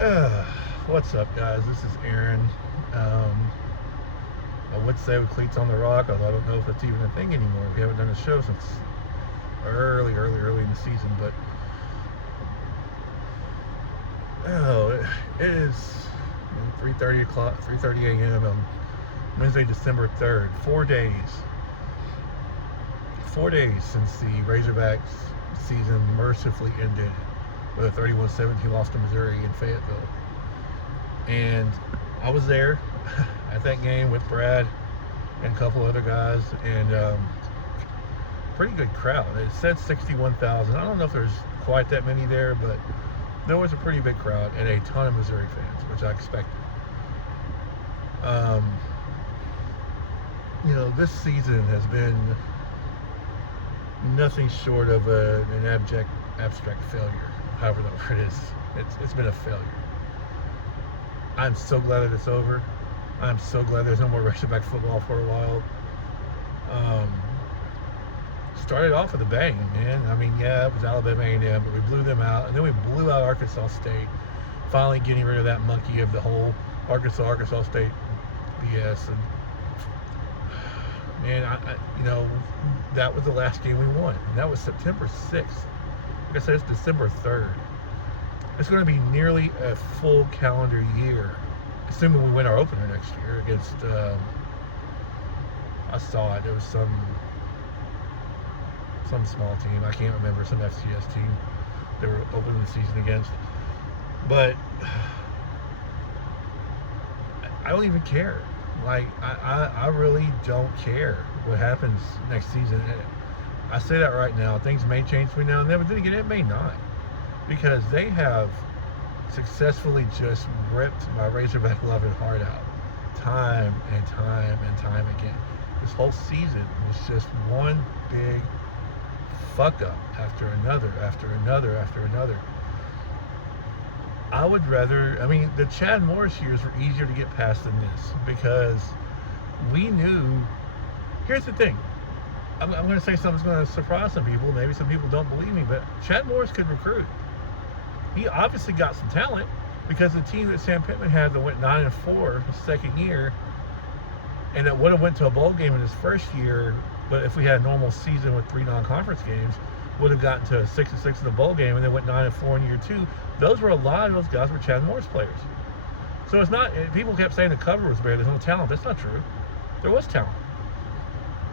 Uh, what's up, guys? This is Aaron. Um, I would say with cleats on the rock, although I don't know if it's even a thing anymore. We haven't done a show since early in the season. But it is 3:30 o'clock, 3:30 a.m. on Wednesday, December 3rd. 4 days since the Razorbacks season mercifully ended with a 31-17 loss to Missouri in Fayetteville. And I was there at that game with Brad and a couple other guys, and pretty good crowd. It said 61,000. I don't know if there's quite that many there, but there was a pretty big crowd and a ton of Missouri fans, which I expected. This season has been nothing short of an abstract failure. However the word is, it's been a failure. I'm so glad that it's over. I'm so glad there's no more Razorback football for a while. Started off with a bang, man. I mean, yeah, it was Alabama A&M, but we blew them out, and then we blew out Arkansas State, finally getting rid of that monkey of the whole Arkansas State BS. And man, that was the last game we won, and that was September 6th. Like I said, it's December 3rd. It's going to be nearly a full calendar year, assuming we win our opener next year against, I saw it, was some small team, I can't remember, some FCS team they were opening the season against. But I don't even care. Like, I really don't care what happens next season. I say that right now. Things may change between now and then, but then again, it may not. Because they have successfully just ripped my Razorback loving heart out time and time again. This whole season was just one big fuck up after another. I would rather, the Chad Morris years were easier to get past than this, because we knew, here's the thing, I'm going to say something that's going to surprise some people, maybe some people don't believe me, but Chad Morris could recruit. He obviously got some talent, because the team that Sam Pittman had that went 9-4 his second year, and that would have went to a bowl game in his first year, but if we had a normal season with 3 non-conference games, would have gotten to 6-6 in the bowl game, and then went 9-4 in year 2. Those were a lot of those guys were Chad Morris players. So it's not, people kept saying the cover was bare, there's no talent. That's not true. There was talent.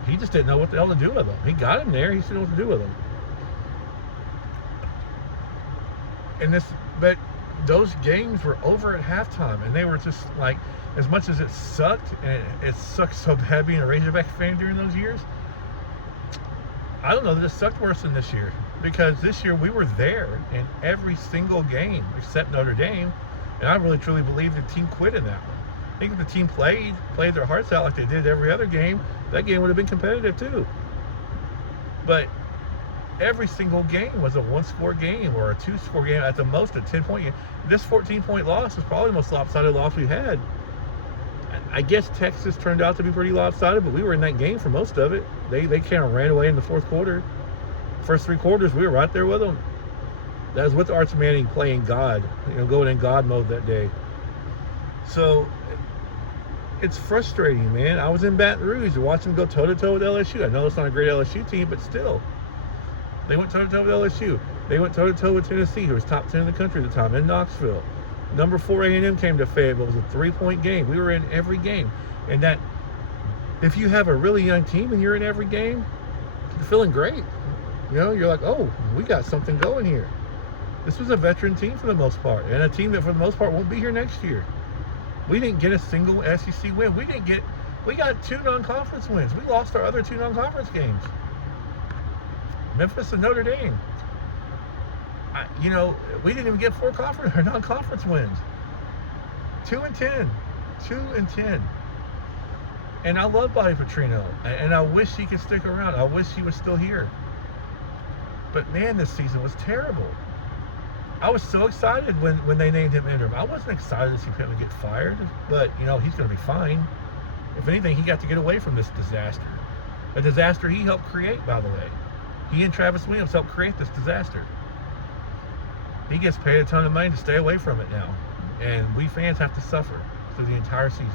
He just didn't know what the hell to do with them. He got him there, he just didn't know what to do with them. But those games were over at halftime, and they were just like, as much as it sucked, and it sucked so bad being a Razorback fan during those years, I don't know that it sucked worse than this year, because this year we were there in every single game except Notre Dame, and I really truly believe the team quit in that one. I think if the team played their hearts out like they did every other game, that game would have been competitive too. But every single game was a 1-score game or a 2-score game, at the most a 10-point game. This 14-point loss is probably the most lopsided loss we've had. I guess Texas turned out to be pretty lopsided, but we were in that game for most of it. They kind of ran away in the fourth quarter. First 3 quarters, we were right there with them. That was with Arch Manning playing God, going in God mode that day. So it's frustrating, man. I was in Baton Rouge to watch them go toe-to-toe with LSU. I know it's not a great LSU team, but still. They went toe-to-toe with LSU. They went toe-to-toe with Tennessee, who was top 10 in the country at the time, in Knoxville. Number 4 A&M came to Fayetteville. It was a 3-point game. We were in every game. And that, if you have a really young team and you're in every game, you're feeling great. You're like, oh, we got something going here. This was a veteran team for the most part, and a team that for the most part won't be here next year. We didn't get a single SEC win. We got 2 non-conference wins. We lost our other 2 non-conference games. Memphis and Notre Dame. We didn't even get 4 non-conference wins. 2-10. And I love Bobby Petrino, and I wish he could stick around. I wish he was still here. But man, this season was terrible. I was so excited when they named him interim. I wasn't excited to see him get fired, but he's going to be fine. If anything, he got to get away from this disaster. A disaster he helped create, by the way. He and Travis Williams helped create this disaster. He gets paid a ton of money to stay away from it now. And we fans have to suffer through the entire season.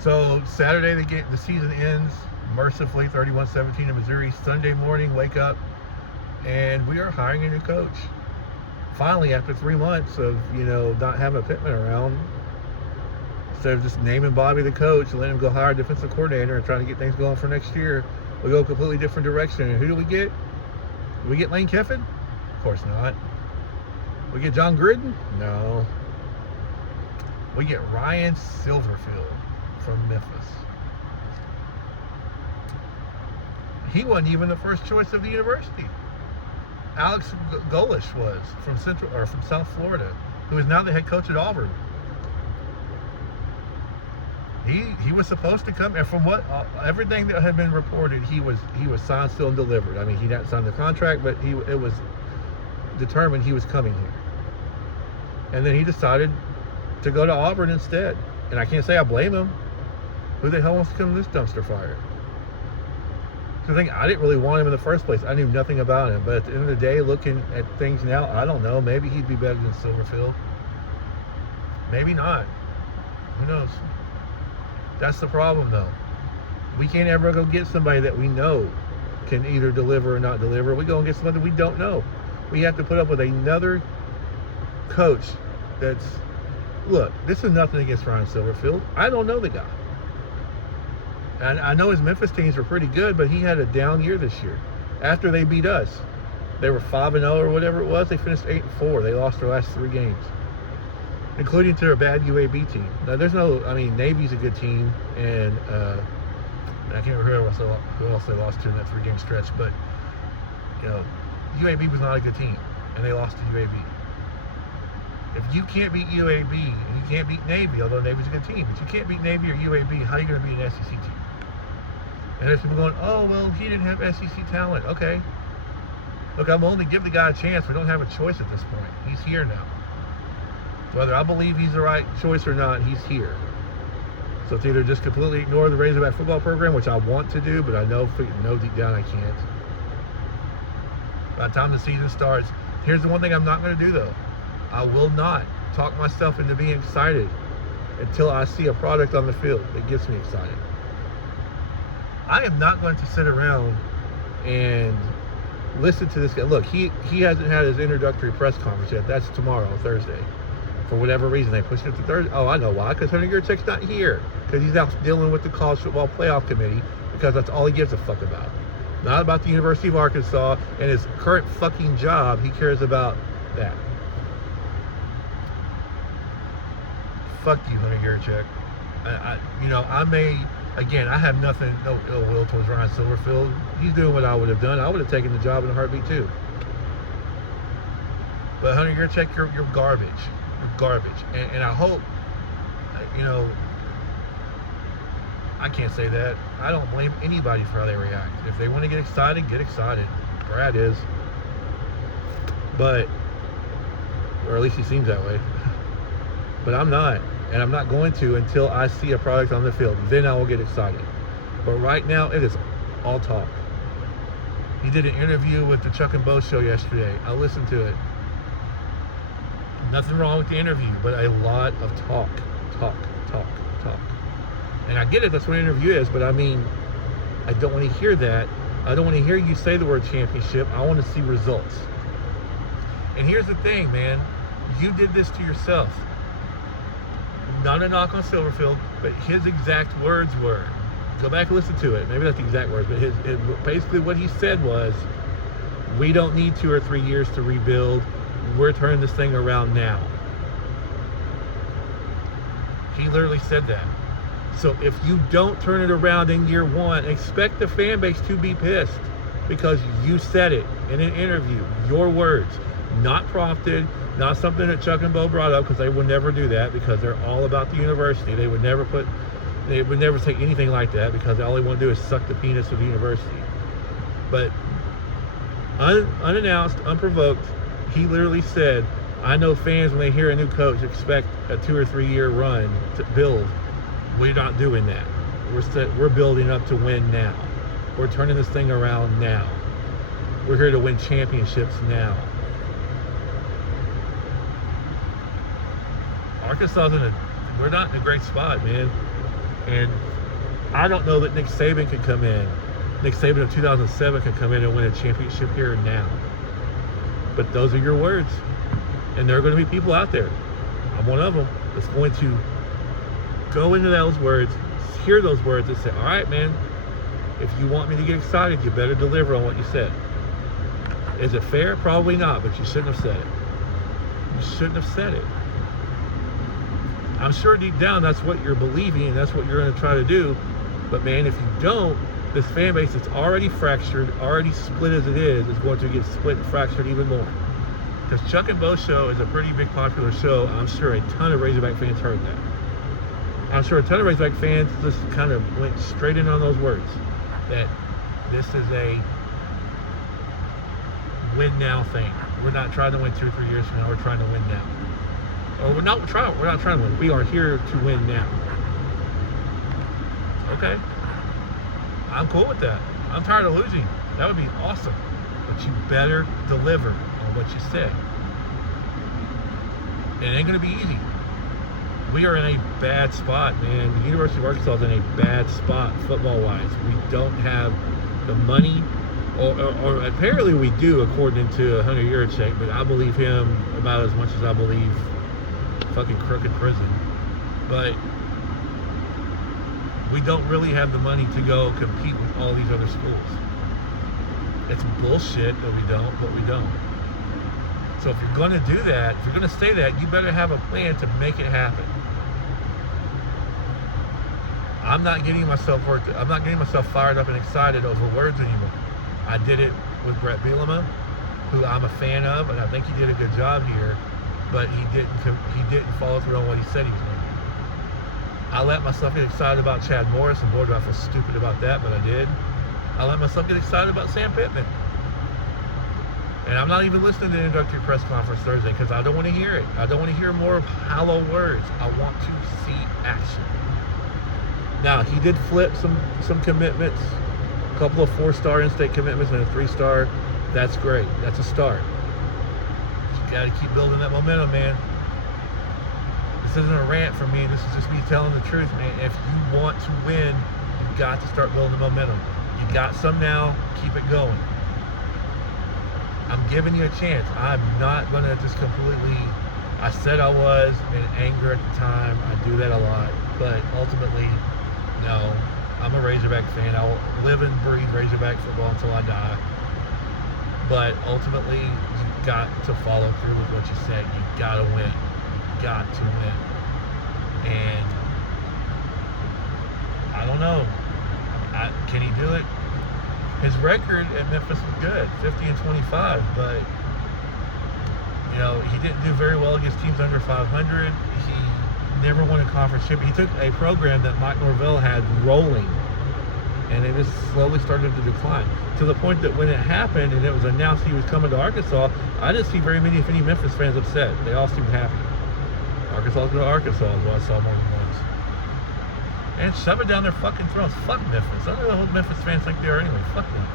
So Saturday the season ends mercifully 31-17 in Missouri. Sunday morning, wake up, and we are hiring a new coach. Finally, after 3 months of not having a Pittman around, instead of just naming Bobby the coach and letting him go hire a defensive coordinator and trying to get things going for next year, we go a completely different direction. And who do we get? Do we get Lane Kiffin? Of course not. We get John Gruden? No. We get Ryan Silverfield from Memphis. He wasn't even the first choice of the university. Alex Golish was from South Florida, who is now the head coach at Auburn. He was supposed to come, and from what everything that had been reported, he was signed, still, and delivered. I mean, he hadn't signed the contract, but it was determined he was coming here. And then he decided to go to Auburn instead. And I can't say I blame him. Who the hell wants to come to this dumpster fire? I didn't really want him in the first place. I knew nothing about him. But at the end of the day, looking at things now, I don't know. Maybe he'd be better than Silverfield. Maybe not. Who knows? That's the problem, though. We can't ever go get somebody that we know can either deliver or not deliver. We go and get somebody we don't know. We have to put up with another coach that's... Look, this is nothing against Ryan Silverfield. I don't know the guy. And I know his Memphis teams were pretty good, but he had a down year this year. After they beat us, they were 5-0 or whatever it was. They finished 8-4. They lost their last 3 games, including to a bad UAB team. Now, Navy's a good team, and I can't remember who else they lost to in that 3-game stretch, but UAB was not a good team, and they lost to UAB. If you can't beat UAB and you can't beat Navy, although Navy's a good team, but you can't beat Navy or UAB, how are you going to beat an SEC team? And there's people going, oh, well, he didn't have SEC talent. Okay. Look, I'm willing to give the guy a chance. We don't have a choice at this point. He's here now. Whether I believe he's the right choice or not, he's here. So it's either just completely ignore the Razorback football program, which I want to do, but I know deep down I can't. By the time the season starts, here's the one thing I'm not going to do, though. I will not talk myself into being excited until I see a product on the field that gets me excited. I am not going to sit around and listen to this guy. Look, he hasn't had his introductory press conference yet. That's tomorrow, Thursday. For whatever reason, they pushed it to Thursday. Oh, I know why. Because Hunter Yurchek's not here. Because he's out dealing with the College Football Playoff Committee, because that's all he gives a fuck about. Not about the University of Arkansas and his current fucking job. He cares about that. Fuck you, Hunter Yurchek. I have no ill will towards Ryan Silverfield. He's doing what I would have done. I would have taken the job in a heartbeat too. But Hunter Yurchek, you're garbage. You're garbage. And I hope, I can't say that. I don't blame anybody for how they react. If they want to get excited, get excited. Brad is. Or at least he seems that way. But I'm not. And I'm not going to until I see a product on the field. Then I will get excited. But right now, it is all talk. He did an interview with the Chuck and Bo show yesterday. I listened to it. Nothing wrong with the interview, but a lot of talk. And I get it, that's what an interview is, but I don't want to hear that. I don't want to hear you say the word championship. I want to see results. And here's the thing, man. You did this to yourself. Not a knock on Silverfield, but his exact words were, go back and listen to it. Maybe not the exact words, but basically what he said was, we don't need 2 or 3 years to rebuild. We're turning this thing around now. He literally said that. So if you don't turn it around in year 1, expect the fan base to be pissed, because you said it in an interview. Your words, not prompted, not something that Chuck and Bo brought up, because they would never do that, because they're all about the university. They would never say anything like that, because all they want to do is suck the penis of the university. But unannounced, unprovoked, he literally said, I know fans, when they hear a new coach, expect a 2 or 3 year run to build. We're not doing that. We're building up to win now. We're turning this thing around now. We're here to win championships now. we're not in a great spot, man. And I don't know that Nick Saban could come in. Nick Saban of 2007 could come in and win a championship here and now. But those are your words. And there are going to be people out there, I'm one of them, that's going to go into those words, hear those words and say, all right, man, if you want me to get excited, you better deliver on what you said. Is it fair? Probably not, but you shouldn't have said it. You shouldn't have said it. I'm sure deep down that's what you're believing and that's what you're going to try to do. But man, if you don't, this fan base that's already fractured, already split as it is going to get split and fractured even more. Because Chuck and Bo's show is a pretty big popular show. I'm sure a ton of Razorback fans heard that. I'm sure a ton of Razorback fans just kind of went straight in on those words. That this is a win now thing. We're not trying to win 2 or 3 years from now. We're trying to win now. Or we're not trying to win. We are here to win now. Okay. I'm cool with that. I'm tired of losing. That would be awesome. But you better deliver on what you said. It ain't going to be easy. We are in a bad spot, man. The University of Arkansas is in a bad spot football-wise. We don't have the money, or apparently we do, according to Hunter Yurachek, but I believe him about as much as I believe fucking Crooked Prison. But we don't really have the money to go compete with all these other schools. It's bullshit that we don't, but we don't. So if you're going to do that, if you're going to say that, you better have a plan to make it happen. I'm not getting myself fired up and excited over words anymore. I did it with Brett Bielema, who I'm a fan of, and I think he did a good job here, but he didn't follow through on what he said he was going to do. I let myself get excited about Chad Morris, and boy, do I feel stupid about that, but I did. I let myself get excited about Sam Pittman. And I'm not even listening to the introductory press conference Thursday because I don't want to hear it. I don't want to hear more of hollow words. I want to see action. Now, he did flip some commitments, a couple of 4-star in-state commitments and a 3-star. That's great. That's a start. But you got to keep building that momentum, man. This isn't a rant from me. This is just me telling the truth, man. If you want to win, you've got to start building the momentum. You got some now. Keep it going. I'm giving you a chance. I'm not going to just completely... I said I was in anger at the time. I do that a lot. But ultimately, no. I'm a Razorback fan. I will live and breathe Razorback football until I die. But ultimately, you've got to follow through with what you said. You've got to win. You've got to win. And I don't know. Can he do it? His record at Memphis was good, 50-25, but you know, he didn't do very well against teams under 500. He never won a conference championship. He took a program that Mike Norvell had rolling, and it just slowly started to decline, to the point that when it happened and it was announced he was coming to Arkansas, I didn't see very many, if any, Memphis fans upset. They all seemed happy. Arkansas to Arkansas is what I saw more than once. And shove it down their fucking throats. Fuck Memphis. I don't know who Memphis fans think they are anyway. Fuck them.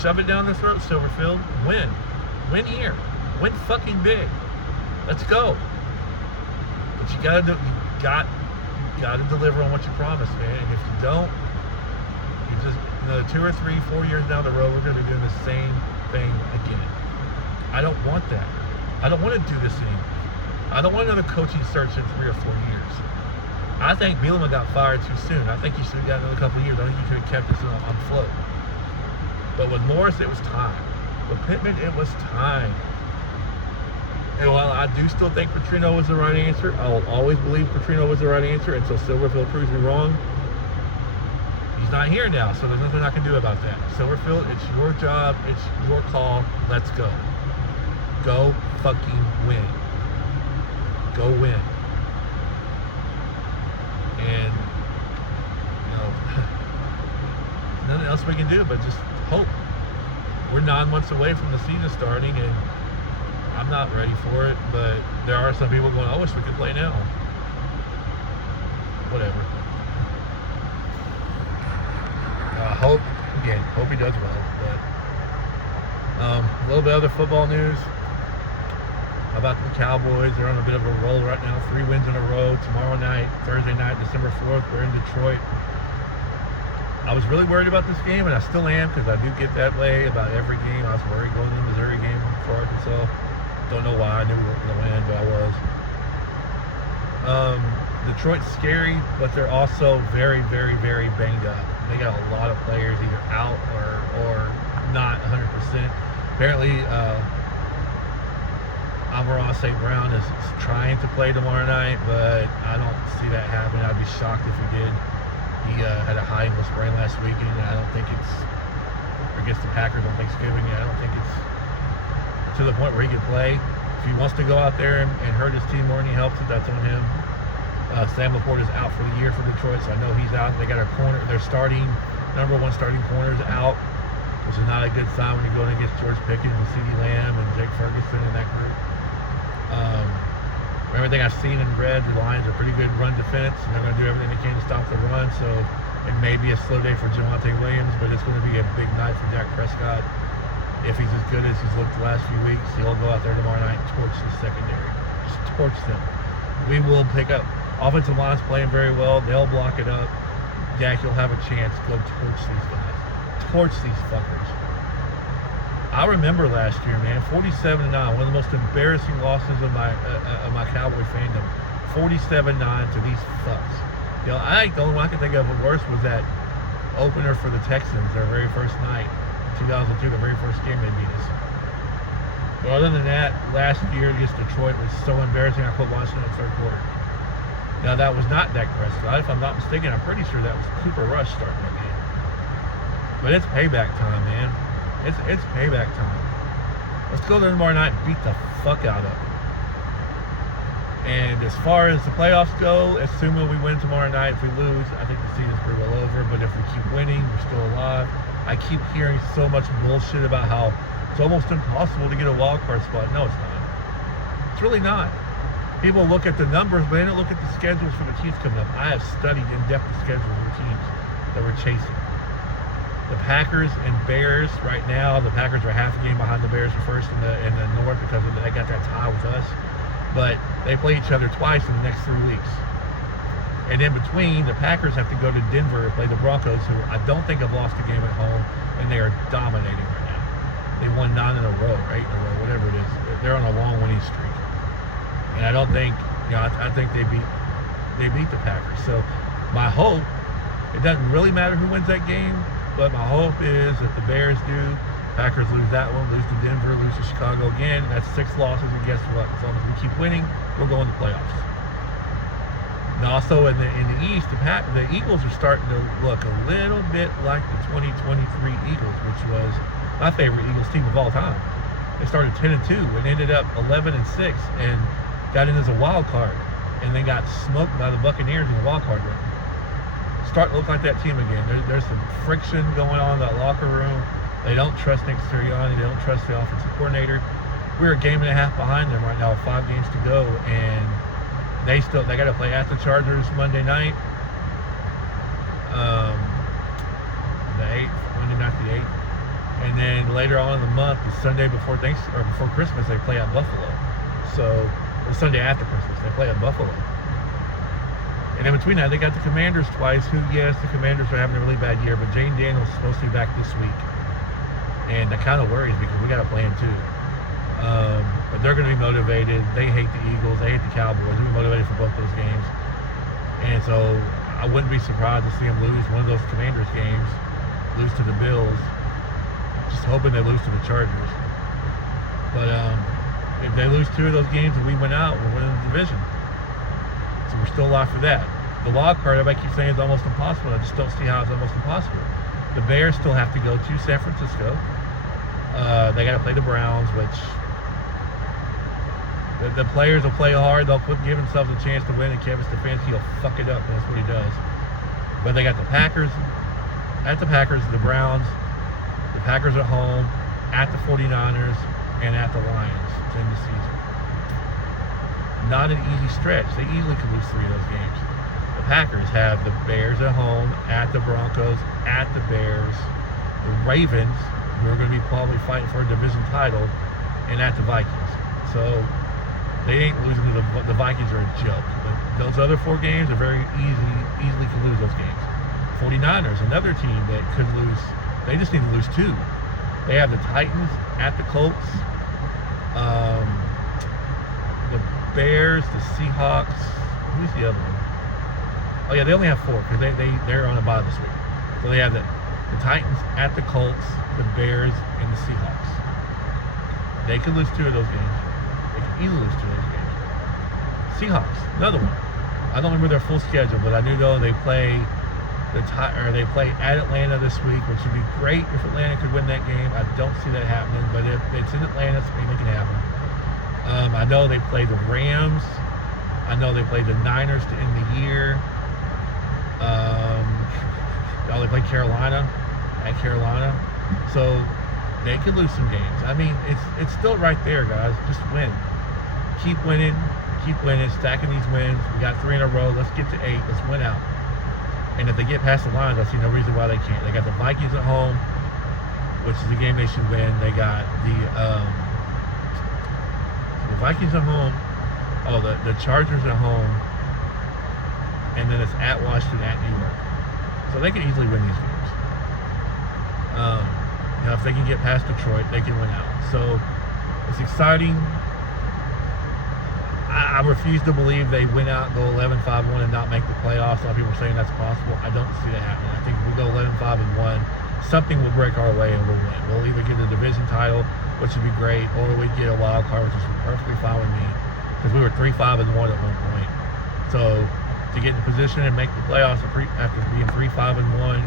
Shove it down their throats, Silverfield. Win. Win here. Win fucking big. Let's go. But you gotta deliver on what you promised, man. And if you don't, you just 2 or 3, 4 years down the road, we're gonna be doing the same thing again. I don't want that. I don't want to do this anymore. I don't want another coaching search in 3 or 4 years. I think Bielema got fired too soon. I think he should have got another couple of years. I think he could have kept this on float. But with Morris, it was time. With Pittman, it was time. And while I do still think Petrino was the right answer, I will always believe Petrino was the right answer until Silverfield proves me wrong. He's not here now, so there's nothing I can do about that. Silverfield, it's your job. It's your call. Let's go. Go fucking win. Go win. And, you know, nothing else we can do but just hope. We're 9 months away from the season starting, and I'm not ready for it, but there are some people going, I wish we could play now. Whatever. Hope he does well. But a little bit of other football news. How about the Cowboys? They're on a bit of a roll right now. 3 wins in a row. Tomorrow night, Thursday night, December 4th, we're in Detroit. I was really worried about this game, and I still am, because I do get that way about every game. I was worried going to the Missouri game for Arkansas. Don't know why. I knew we weren't going to win, but I was. Detroit's scary, but they're also very, very, very banged up. They got a lot of players either out or not 100%. Apparently, Amon-Ra St. Brown is trying to play tomorrow night, but I don't see that happening. I'd be shocked if he did. He had a high ankle sprain last weekend, and I don't think it's against the Packers on Thanksgiving. I don't think it's to the point where he can play. If he wants to go out there and hurt his team more than he helps it, that's on him. Sam Laporte is out for the year for Detroit, so I know he's out. They got a corner. Their number one starting corners out, which is not a good sign when you're going against George Pickens and CeeDee Lamb and Jake Ferguson in that group. From everything I've seen and read, the Lions are pretty good run defense, and they're going to do everything they can to stop the run. So it may be a slow day for Javonte Williams, but it's going to be a big night for Dak Prescott. If he's as good as he's looked the last few weeks, he'll go out there tomorrow night and torch the secondary. Just torch them. We will pick up. Offensive line's playing very well. They'll block it up. Dak, you'll have a chance to go torch these guys. Torch these fuckers. I remember last year, man, 47-9, one of the most embarrassing losses of my Cowboy fandom. 47-9 to these fucks. You know, the only one I can think of worse was that opener for the Texans, their very first night, 2002, the very first game they beat us. But other than that, last year against Detroit was so embarrassing, I quit watching it in the third quarter. Now, that was not Dak Prescott. If I'm not mistaken, I'm pretty sure that was Cooper Rush starting that game. But it's payback time, man. It's payback time. Let's go there tomorrow night and beat the fuck out of them. And as far as the playoffs go, assuming we win tomorrow night, if we lose, I think the season's pretty well over. But if we keep winning, we're still alive. I keep hearing so much bullshit about how it's almost impossible to get a wild card spot. No, it's not. It's really not. People look at the numbers, but they don't look at the schedules for the teams coming up. I have studied in depth the schedules of the teams that we're chasing. The Packers and Bears right now. The Packers are half a game behind the Bears for first in the North because they got that tie with us. But they play each other twice in the next 3 weeks. And in between, the Packers have to go to Denver and play the Broncos, who I don't think have lost a game at home, and they are dominating right now. They won 9 in a row, or 8 in a row, whatever it is. They're on a long winning streak. And I don't think, I think they beat the Packers. So my hope, it doesn't really matter who wins that game, but my hope is that the Bears do. Packers lose that one, lose to Denver, lose to Chicago again. That's 6 losses, and guess what? As long as we keep winning, we're going to the playoffs. And also in the East, the Eagles are starting to look a little bit like the 2023 Eagles, which was my favorite Eagles team of all time. They started 10-2 and ended up 11-6 and got in as a wild card, and they got smoked by the Buccaneers in the wild card run. Starting to look like that team again. There's some friction going on in that locker room. They don't trust Nick Sirianni. They don't trust the offensive coordinator. We're a game and a half behind them right now with 5 games to go, and they got to play at the Chargers Monday night. The 8th, Monday night the 8th. And then later on in the month, the Sunday before Christmas, they play at Buffalo. So the Sunday after Christmas, they play at Buffalo. And in between that, they got the Commanders twice, who, yes, the Commanders are having a really bad year, but Jane Daniels is supposed to be back this week. And that kind of worries me because we got to play him too. But they're going to be motivated. They hate the Eagles. They hate the Cowboys. They'll be motivated for both those games. And so I wouldn't be surprised to see them lose one of those Commanders games, lose to the Bills, just hoping they lose to the Chargers. But if they lose 2 of those games and we win out, we're winning the division. So we're still alive for that. The wild card, everybody keeps saying it's almost impossible. I just don't see how it's almost impossible. The Bears still have to go to San Francisco. They got to play the Browns, which the players will play hard. They'll give themselves a chance to win, and Kevin Stefanski will fuck it up. That's what he does. But they got the Packers, the Browns, the Packers at home, at the 49ers, and at the Lions to end the season. Not an easy stretch. They easily could lose 3 of those games. The Packers have the Bears at home, at the Broncos, at the Bears, the Ravens, who are going to be probably fighting for a division title, and at the Vikings. So They ain't losing to the Vikings are a joke. But those other 4 games are very easily can lose those games. 49ers, another team that could lose. They just need to lose 2. They have the Titans at the Colts, the Bears, the Seahawks. Who's the other one? Oh yeah, they only have 4 because they're on a bye this week. So they have the Titans at the Colts, the Bears, and the Seahawks. They could lose 2 of those games. They could easily lose 2 of those games. Seahawks, another one. I don't remember their full schedule, but I do know they play they play at Atlanta this week, which would be great if Atlanta could win that game. I don't see that happening, but if it's in Atlanta, it's anything can happen. I know they play the Rams. I know they play the Niners to end the year. They play Carolina at Carolina, so they could lose some games. I mean, it's still right there, guys. Just win, keep winning, stacking these wins. We got 3 in a row. Let's get to 8. Let's win out. And if they get past the lines, I see no reason why they can't. They got the Vikings at home, which is a game they should win. They got the Vikings at home. Oh, the Chargers at home, and then it's at Washington, at New York. So they can easily win these games. If they can get past Detroit, they can win out. So it's exciting. I refuse to believe they win out, go 11-5-1, and not make the playoffs. A lot of people are saying that's possible. I don't see that happening. I think if we go 11-5-1, something will break our way and we'll win. We'll either get a division title, which would be great, or we'd get a wild card, which is perfectly fine with me, because we were 3-5-1 at one point. So to get in position and make the playoffs after being 3-5-1,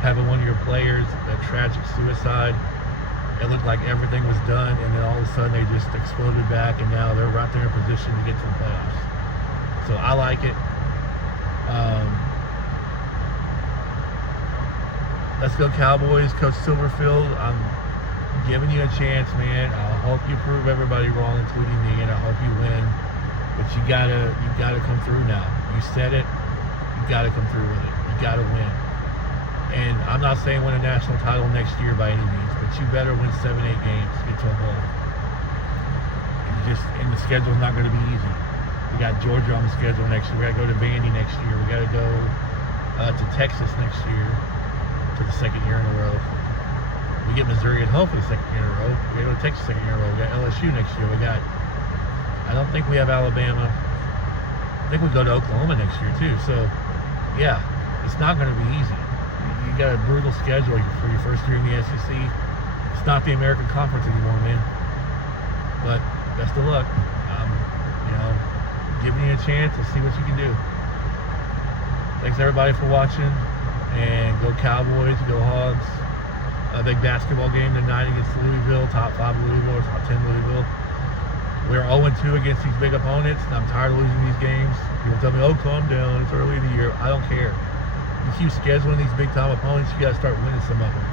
having one of your players, that tragic suicide, it looked like everything was done, and then all of a sudden they just exploded back, and now they're right there in position to get to the playoffs. So I like it. Let's go Cowboys. Coach Silverfield, I'm giving you a chance, man. I hope you prove everybody wrong, including me, and I hope you win. But you gotta come through now. You said it. You gotta come through with it. You gotta win. And I'm not saying win a national title next year by any means, but you better win 7-8 games to get to a bowl. And the schedule's not going to be easy. We got Georgia on the schedule next year. We got to go to Vandy next year. We got to go to Texas next year for the 2nd year in a row. We get Missouri at home for the 2nd year in a row. We got to go to Texas 2nd year in a row. We got LSU next year. I don't think we have Alabama. I think we go to Oklahoma next year too. So, yeah, it's not going to be easy. You got a brutal schedule for your first year in the SEC. It's not the American Conference anymore, man. But best of luck. Giving you a chance. Let's see what you can do. Thanks everybody for watching. And go Cowboys, go Hogs. A big basketball game tonight against Louisville, top 5 Louisville or top 10 Louisville. We're 0-2 against these big opponents, and I'm tired of losing these games. People tell me, oh, calm down, it's early in the year. I don't care. You keep scheduling these big-time opponents, you got to start winning some of them.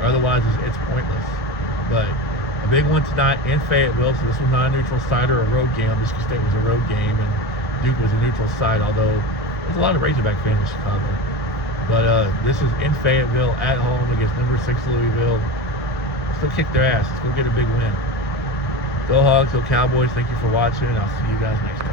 Or otherwise, it's pointless. But a big one tonight in Fayetteville, so this was not a neutral site or a road game. Michigan State was a road game, and Duke was a neutral site, although there's a lot of Razorback fans in Chicago. But this is in Fayetteville, at home against number 6 Louisville. Still kick their ass. Let's go get a big win. Go Hogs, go Cowboys. Thank you for watching, and I'll see you guys next time.